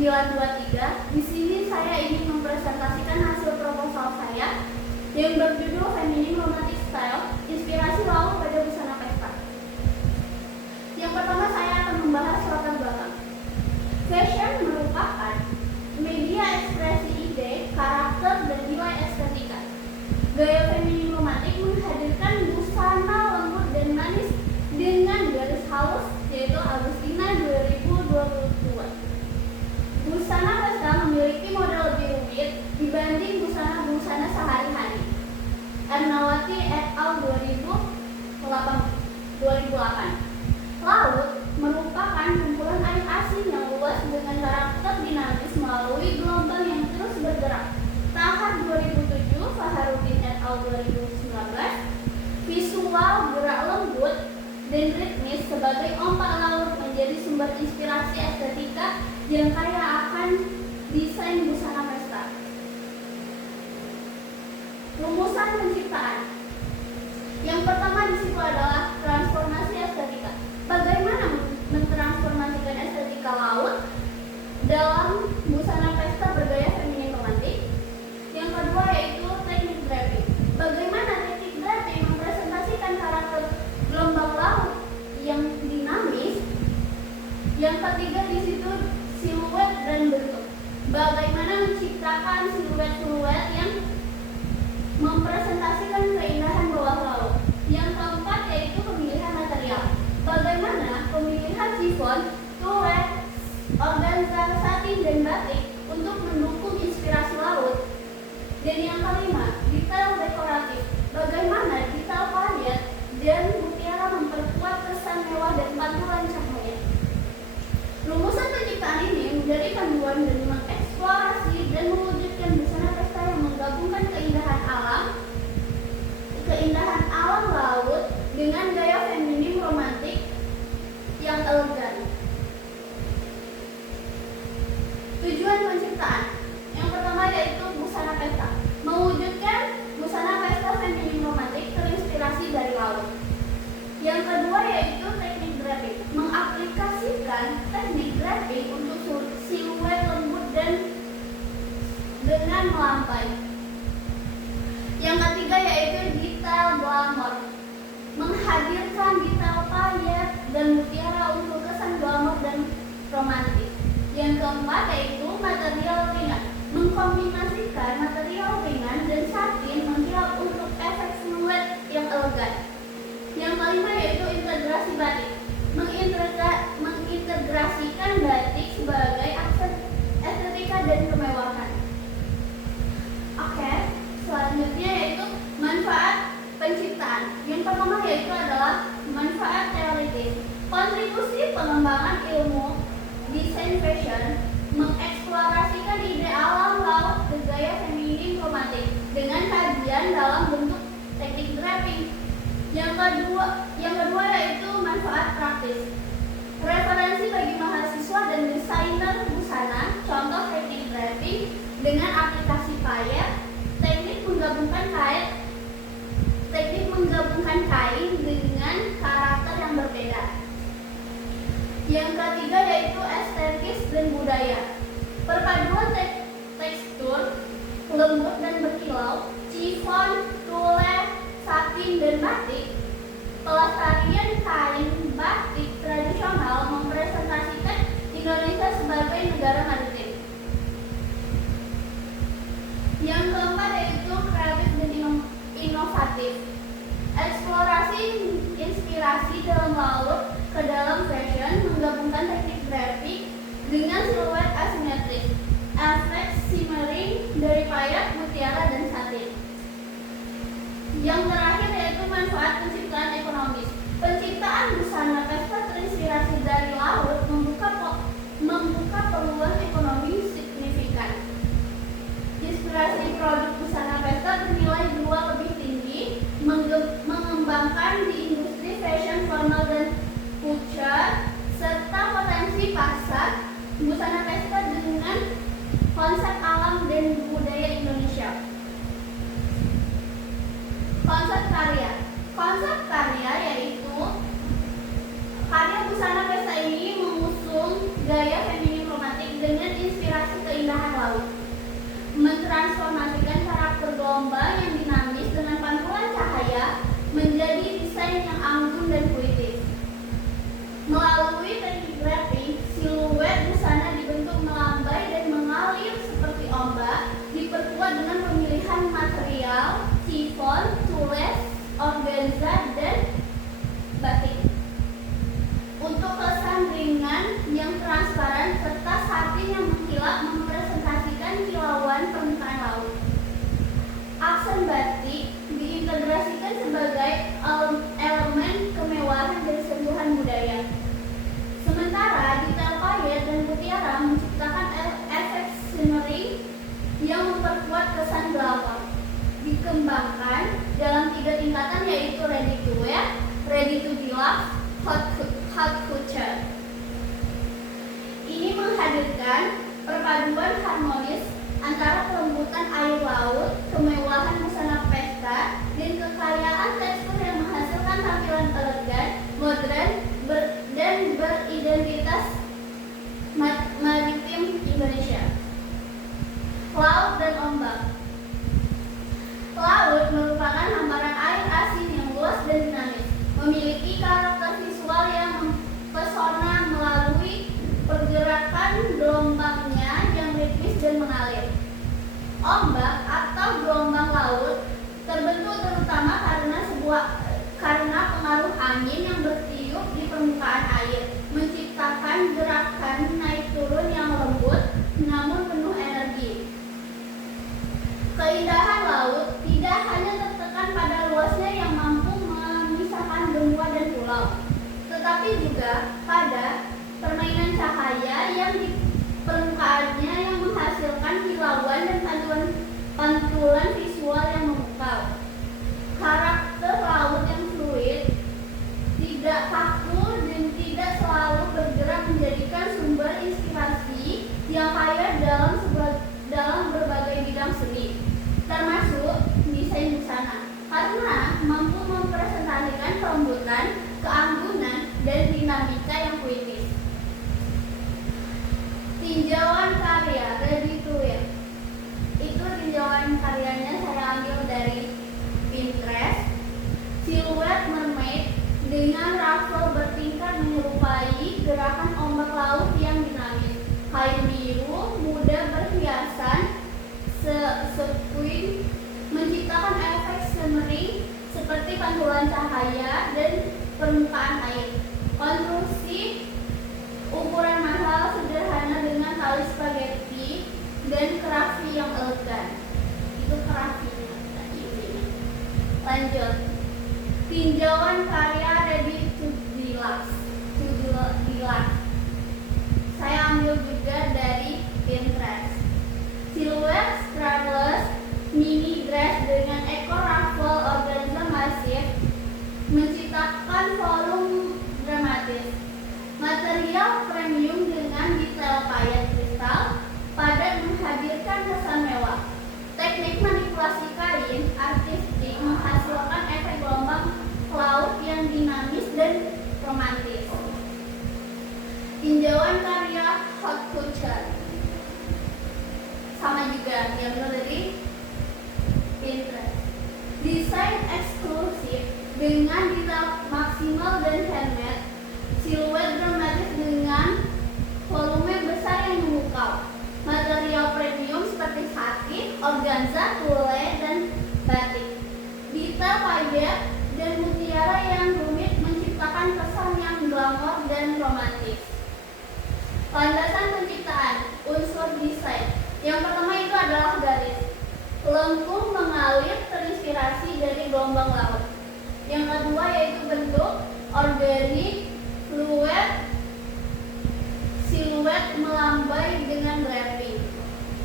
923. Di sini saya ingin mempresentasikan hasil proposal saya yang berjudul Feminine Romantic Style, Inspirasi Laut pada Busana Pesta. Yang pertama saya akan membahas latar belakang. Fashion merupakan media ekspresi ide, karakter, dan nilai estetika. Gaya feminin romantik menghadirkan busana lembut dan manis dengan garis halus, yaitu Agustina 2022. Busana pesta memiliki model lebih rumit dibanding busana-busana sehari-hari. Ernawati et al. 2008. Laut merupakan kumpulan air asin yang luas dengan karakter dinamis melalui gelombang yang terus bergerak. Tahap 2007, Faharuddin et al. 2019. Visual gerak lembut dan ritmis sebagai ombak laut menjadi sumber inspirasi estetika yang kaya akan desain busana pesta. Rumusan penciptaan. Yang pertama di situ adalah transformasi estetika. Bagaimana mentransformasikan estetika laut dalam busana pesta bergaya feminin romantik. Yang kedua yaitu teknik draping. Bagaimana teknik draping mempresentasikan karakter gelombang laut yang dinamis. Yang ketiga di situ siluet dan bentuk. Bagaimana menciptakan siluet-siluet yang mempresentasikan keindahan bawah laut. Yang keempat yaitu pemilihan material. Bagaimana pemilihan chiffon, tulle, organza, satin, dan batik untuk mendukung inspirasi laut. Dan yang kelima, detail dekoratif. Bagaimana detail padat dan mutiara memperkuat kesan mewah dan pantulan cahaya. Rumusan penciptaan ini menjadi panduan dan mengeksplorasi dan mewujudkan busana pesta yang menggabungkan keindahan alam laut dengan gaya feminim romantik yang elegan. Tujuan penciptaan. Yang pertama yaitu busana pesta. Mewujudkan busana pesta feminim romantik terinspirasi dari laut. Yang kedua yaitu teknik draping. Mengaplikasikan teknik draping untuk siluet lembut dan dengan melampai. Yang ketiga yaitu detail glamor. Menghadirkan detail payet dan mutiara untuk kesan glamor dan romantis. Yang keempat yaitu material ringan. Mengkombinasikan material ringan dan satin menghilang untuk efek siluet yang elegan. Yang kelima yaitu integrasi batik. Mengintegrasikan batik sebagai aksen estetika dan kemewahan. Oke, selanjutnya yaitu manfaat penciptaan. Yang pertama yaitu adalah manfaat teoritis. Kontribusi pengembangan ilmu desain fashion mengeksplorasikan ide alam laut ke gaya feminin romantik dengan kajian dalam bentuk teknik draping. Yang kedua yaitu manfaat praktis. Referensi bagi mahasiswa dan desainer busana, contoh teknik draping dengan aplikasi payet, teknik menggabungkan kain dengan karakter yang berbeda. Yang ketiga yaitu estetis dan budaya. Perpaduan tekstur lembut dan berkilau, chiffon, tulle, satin, dan batik. Pelestarian kain batik tradisional mempresentasikan Indonesia sebagai negara maritim. Yang keempat yaitu kreatif dan inovatif. Eksplorasi inspirasi dalam laut ke dalam fashion menggabungkan teknik grafik dengan siluet asimetris, efek shimmering dari payet, mutiara, dan satin. Yang terakhir yaitu manfaat penciptaan ekonomis. Penciptaan busana pesta terinspirasi dari laut membuka peluang ekonomi signifikan. Inspirasi produk busana pesta bernilai jual lebih tinggi, mengembangkan di industri fashion formal dan couture, serta potensi pasar busana pesta dengan konsep alam dan budaya Indonesia. Konsep karya. Konsep karya yaitu karya busana pesta ini mengusung gaya feminim romantik dengan keindahan laut. Mentransformasikan karakter gelombang yang dinamis dengan pantulan cahaya menjadi desain yang anggun dan puitis. Melalui teknik wrapping, siluet busana dibentuk melambai dan mengalir seperti ombak, diperkuat dengan pemilihan material, chiffon, tules, organza, dan batik. Untuk kesan ringan yang transparan serta satin yang mengkilap merepresentasikan kilauan permukaan laut. Aksen batik diintegrasikan sebagai elemen kemewahan dan sentuhan budaya. Sementara detail payet dan mutiara menciptakan efek shimmering yang memperkuat kesan glamor. Dikembangkan dalam 3 tingkatan yaitu ready to wear, ready to deluxe, haute couture. Ini menghadirkan perpaduan harmonis antara kelembutan air laut, kemewahan busana pesta, dan kekayaan tekstur yang menghasilkan tampilan elegan, modern, dan beridentitas maritim Indonesia. Laut dan ombak. Laut merupakan hamparan air asin yang luas dan dinamis, memiliki karakter visual yang mempesona melalui pergerakan gelombangnya yang ritmis dan mengalir. Ombak atau gelombang laut terbentuk terutama karena pengaruh angin yang bertiup di permukaan air, menciptakan gerakan naik turun yang lembut namun penuh energi. Keindahan laut tidak hanya tertekan pada luasnya yang mampu memisahkan benua dan pulau, tetapi juga pada permainan cahaya yang di permukaannya yang menghasilkan kilauan dan pantulan visual yang memukau. Karakter laut yang fluid, tidak kaku dan tidak selalu bergerak menjadikan sumber inspirasi yang kaya dalam berbagai bidang seni, termasuk desain busana, karena mampu mempresentasikan kelembutan, keanggunan, dan dinamika yang puitis. Tinjauan karya ready to wear. Itu tinjauan karyanya saya ambil dari Pinterest. Siluet mermaid dengan ruffle bertingkat menyerupai gerakan ombak laut yang dinamis. Kain biru muda berhiasan sekuin menciptakan efek shimmering seperti pantulan cahaya dan permukaan air. Konstruksi ukuran mahal sederhana dengan tali spaghetti dan kerapi yang elegan. Itu kerapinya. Lanjut. Tinjauan karya ready to deluxe. Saya ambil juga dari Pinterest. Siluet strapless mini dress dengan ekor ruffle organza masif menciptakan volume dramatis. Material premium dengan detail payet kristal padat menghadirkan kesan mewah. Teknik manipulasi kain artistik menghasilkan efek gelombang laut yang dinamis dan romantis. Tinjauan karya haute couture. Sama juga diambil dari Pinterest. Desain eksklusif dengan detail maksimal dan handmade. Siluet dramatis dengan volume besar yang memukau. Material premium seperti satin, organza, tule, dan batik. Detail payet dan mutiara yang rumit menciptakan kesan yang glamor dan romantis. Landasan penciptaan, unsur desain. Yang pertama itu adalah garis. Lengkung mengalir terinspirasi dari gelombang laut. Yang kedua yaitu bentuk, organik, fluid, siluet melambai dengan wrapping.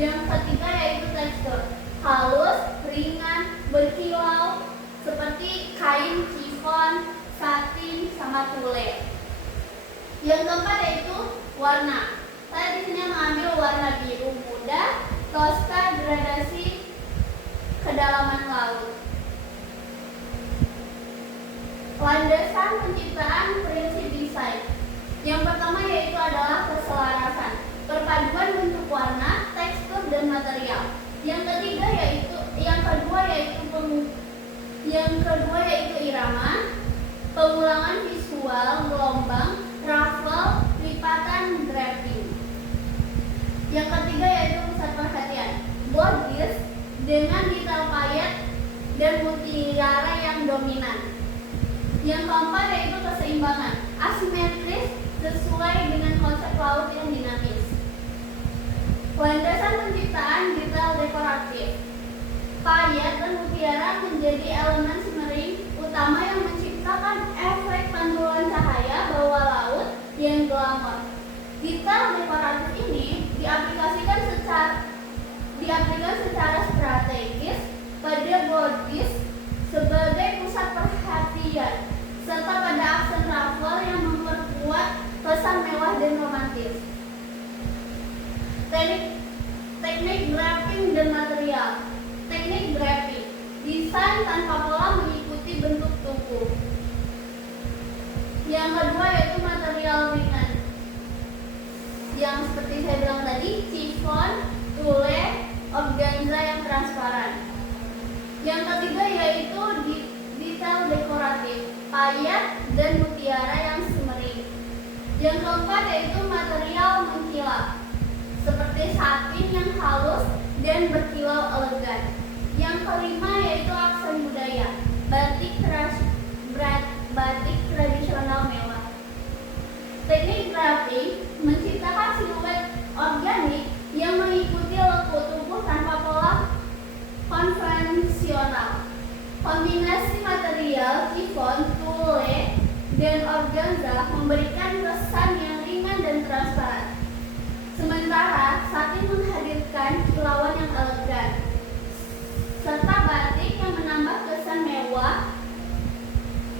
Yang ketiga yaitu tekstur, halus, ringan, berkilau seperti kain chiffon, satin, sama tule. Yang keempat yaitu warna. Saya di sini mengambil warna biru muda, toska gradasi kedalaman laut. Landasan penciptaan prinsip desain. Yang pertama yaitu adalah keselarasan. Perpaduan bentuk warna, teks Yang kedua yaitu irama, pengulangan visual, gelombang, ruffle, lipatan, draping. Yang ketiga yaitu pusat perhatian, bodies dengan detail payet dan mutiara yang dominan. Yang keempat yaitu keseimbangan, asimetris sesuai dengan konsep laut yang dinamis. Landasan penciptaan detail dekoratif, payet dan mutiara menjadi elemen shimmering utama yang menciptakan efek pantulan cahaya bawah laut yang glamor. Detail dekoratif ini diaplikasikan secara strategis pada bodies sebagai pusat perhatian serta pada aksen ruffle yang memperkuat kesan mewah dan romantis. Teknik draping dan material. Teknik draping, desain tanpa pola mengikuti bentuk tubuh. Yang kedua yaitu material ringan, yang seperti saya bilang tadi, chiffon, tulle, organza yang transparan. Yang ketiga yaitu detail dekoratif, payet dan mutiara yang shimmering. Yang keempat yaitu material mengkilap, seperti satin yang halus dan berkilau elegan. Yang kelima yaitu aksen budaya, batik tradisional mewah. Teknik draping menciptakan siluet organik yang mengikuti lekuk tubuh tanpa pola konvensional. Kombinasi material chiffon, tulle, dan organza memberikan kesan yang ringan dan transparan. Sementara satin menghadirkan kilauan yang elegan, serta batik yang menambah kesan mewah,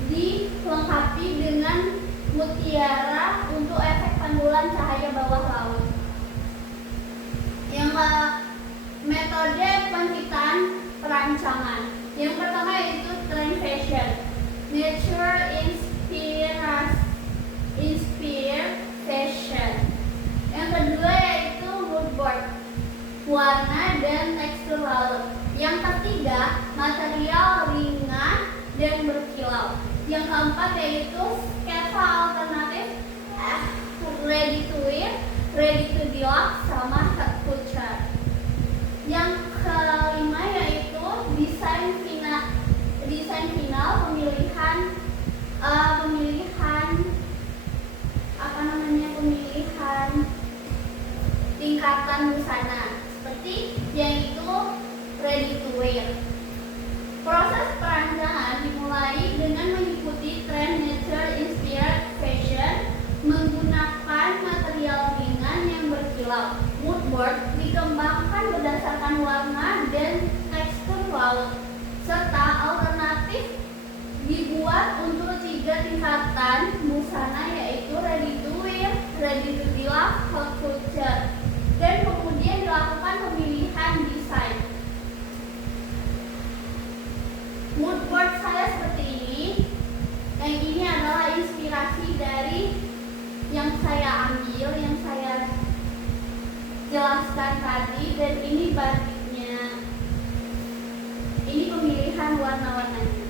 dilengkapi dengan mutiara untuk efek pantulan cahaya bawah laut. Yang metode penciptaan perancangan. Yang pertama yaitu trend fashion, nature inspired fashion. Yang kedua yaitu mood board, warna dan tekstur laut. Yang ketiga, material ringan dan berkilau. Yang keempat yaitu sketsa alternatif, ready to wear, ready to deluxe, sama haute couture. Yang kelima yaitu desain final, pemilihan tingkatan busana, seperti yaitu ready to wear. Proses perancangan dimulai dengan mengikuti tren nature inspired fashion menggunakan material ringan yang berkilau. Mood board dikembangkan berdasarkan warna dan tekstur laut, serta alternatif dibuat untuk 3 tingkatan busana yaitu ready to wear, ready to deluxe, haute couture, dan kemudian dilakukan pemilihan desain. Mood board saya seperti ini. Yang ini adalah inspirasi dari yang saya ambil, yang saya jelaskan tadi, dan ini batiknya. Ini pemilihan warna-warnanya.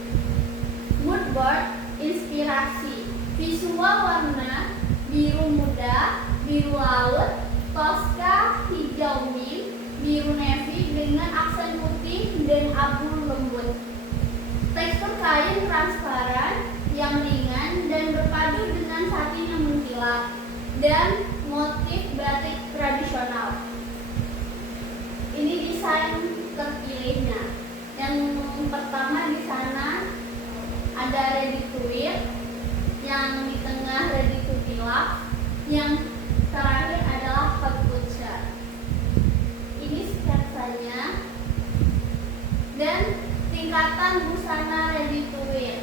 Mood board inspirasi, visual warna biru muda, biru laut, toska, hijau mint, biru navy dengan aksen putih dan abu lembut. Tekstur kain transparan yang ringan dan berpadu dengan satin yang mengkilap, dan motif batik tradisional. Ini desain terpilihnya. Yang pertama di sana ada ready to wear, yang di tengah ready to deluxe, yang terakhir adalah haute couture. Ini sketsanya dan tingkatan busana ready to wear.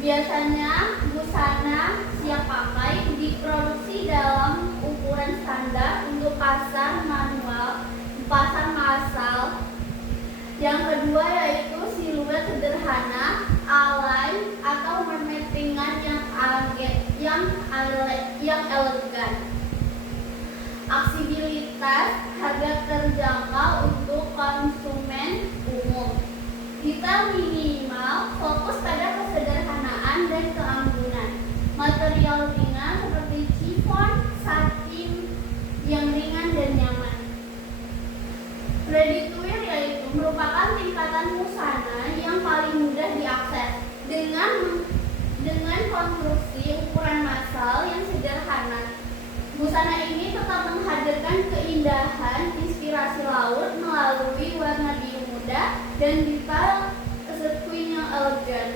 Biasanya busana siap pakai diproduksi dalam ukuran standar untuk pasar massal. Yang kedua yaitu siluet sederhana, alay atau mermaid ringan yang elegan. Aksibilitas, harga terjangkau untuk konsumen umum. Detail mini elegan.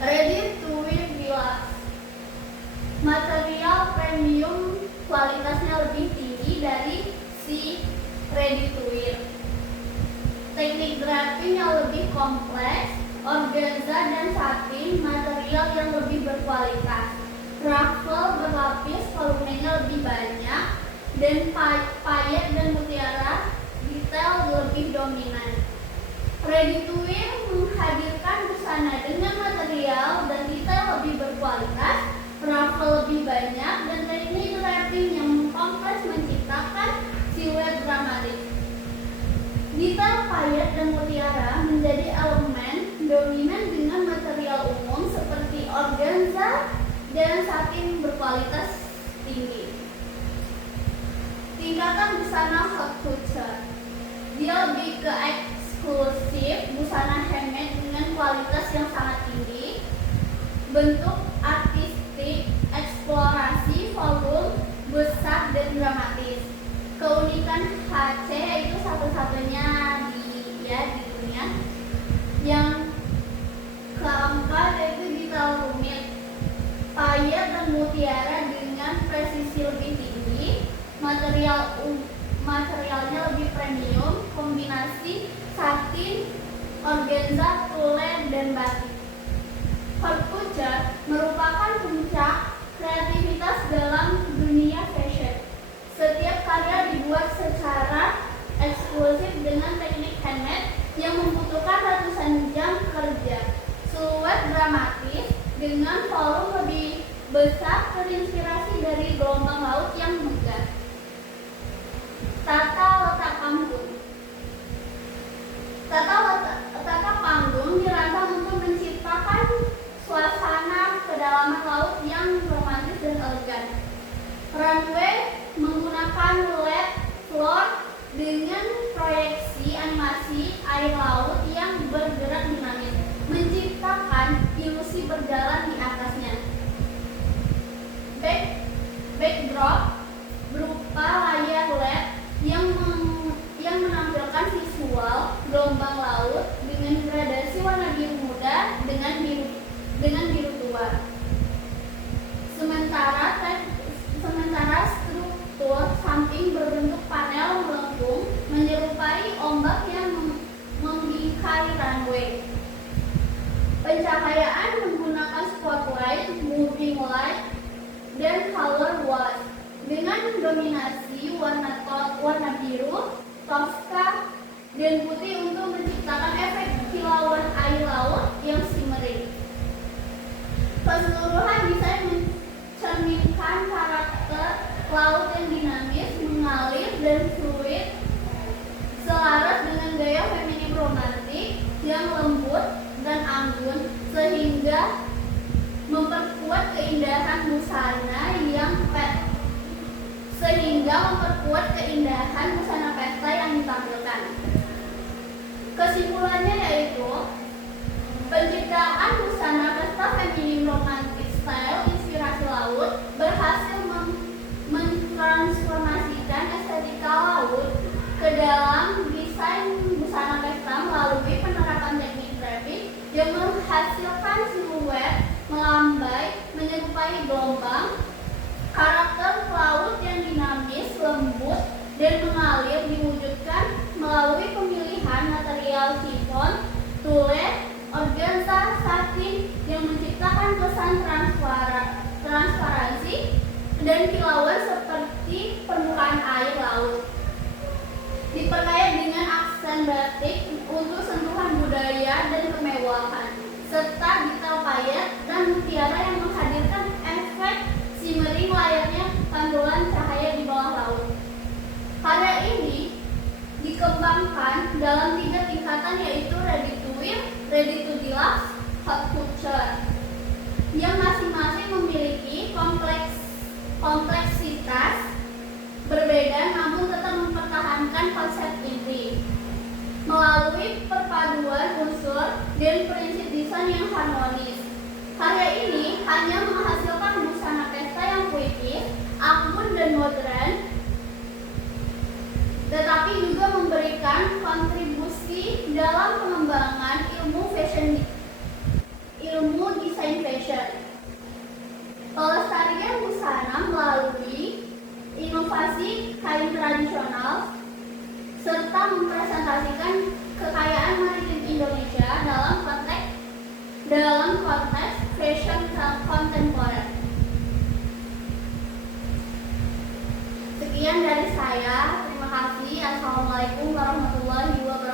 Ready to wear deluxe. Material premium kualitasnya lebih tinggi dari si ready to wear. Teknik draping yang lebih kompleks, organza dan satin, material yang lebih berkualitas. Ruffle berlapis, volumenya lebih banyak, dan payet dan mutiara detail lebih dominan. Ready to wear menghadirkan busana dengan material dan detail lebih berkualitas, ruffle lebih banyak, dan teknik draping yang kompleks menciptakan siluet dramatis. Detail payet dan mutiara menjadi elemen dominan dengan material umum seperti organza dan satin berkualitas tinggi. Tingkatan busana haute couture. Dia lebih ke eksklusif, busana handmade dengan kualitas yang sangat tinggi, bentuk artistik, eksplorasi, volume besar dan dramatis. Keunikan HC itu satu-satunya di dunia. Yang keempat yaitu detail rumit, payet dan mutiara dengan presisi lebih tinggi, materialnya lebih premium, kombinasi satin, organza, tulle, dan batik. Haute couture merupakan puncak kreativitas dalam dunia fashion. Setiap karya dibuat secara eksklusif dengan teknik handmade yang membutuhkan ratusan jam kerja. Siluet dramatis dengan volume lebih besar terinspirasi dari gelombang laut yang megah. Tata letak panggung. Tata panggung dirancang untuk menciptakan suasana kedalaman laut yang romantis dan elegan. Runway menggunakan LED floor dengan proyeksi animasi air laut yang bergerak dinamis, menciptakan ilusi berjalan di atasnya. Backdrop berupa layar LED yang menampilkan visual gelombang laut dengan gradasi warna biru muda dengan biru tua. Sementara struktur samping berbentuk panel melengkung menyerupai ombak yang membingkai runway. Pencahayaan menggunakan spotlight, moving light, dan color wash dengan dominasi warna biru, toska, dan putih untuk menciptakan efek kilauan air laut yang shimmering. Keseluruhan desain mencerminkan karakter laut yang dinamis, mengalir, dan fluid, selaras dengan gaya feminim romantik yang lembut dan anggun, sehingga memperkuat keindahan busana pesta yang ditampilkan. Kesimpulannya yaitu penciptaan busana pesta feminim romantic style inspirasi laut berhasil mentransformasikan estetika laut ke dalam desain busana pesta melalui penerapan teknik draping yang menghasilkan siluet melambai menyerupai gelombang, karakter laut yang dinamis, lembut, dan mengalir diwujudkan melalui pemilihan material chiffon, tulle, organza, satin yang menciptakan kesan transparansi dan kilauan seperti permukaan air laut. Diperkaya dengan aksen batik untuk sentuhan budaya dan kemewahan, serta detail payet dan mutiara yang menghadirkan efek shimmering layaknya pantulan cahaya di bawah laut. Karya ini dikembangkan dalam 3 tingkatan yaitu ready to wear, ready to deluxe, haute couture, yang masing-masing memiliki kompleksitas berbeda namun tetap mempertahankan konsep inti melalui perpaduan unsur dan prinsip desain yang harmonis. Karya ini hanya menghasilkan busana pesta yang puitis, anggun dan modern, tetapi juga memberikan kontribusi dalam pengembangan ilmu fashion internasional serta mempresentasikan kekayaan maritim Indonesia dalam konteks fashion kontemporer. Sekian dari saya. Terima kasih. Assalamualaikum warahmatullahi wabarakatuh.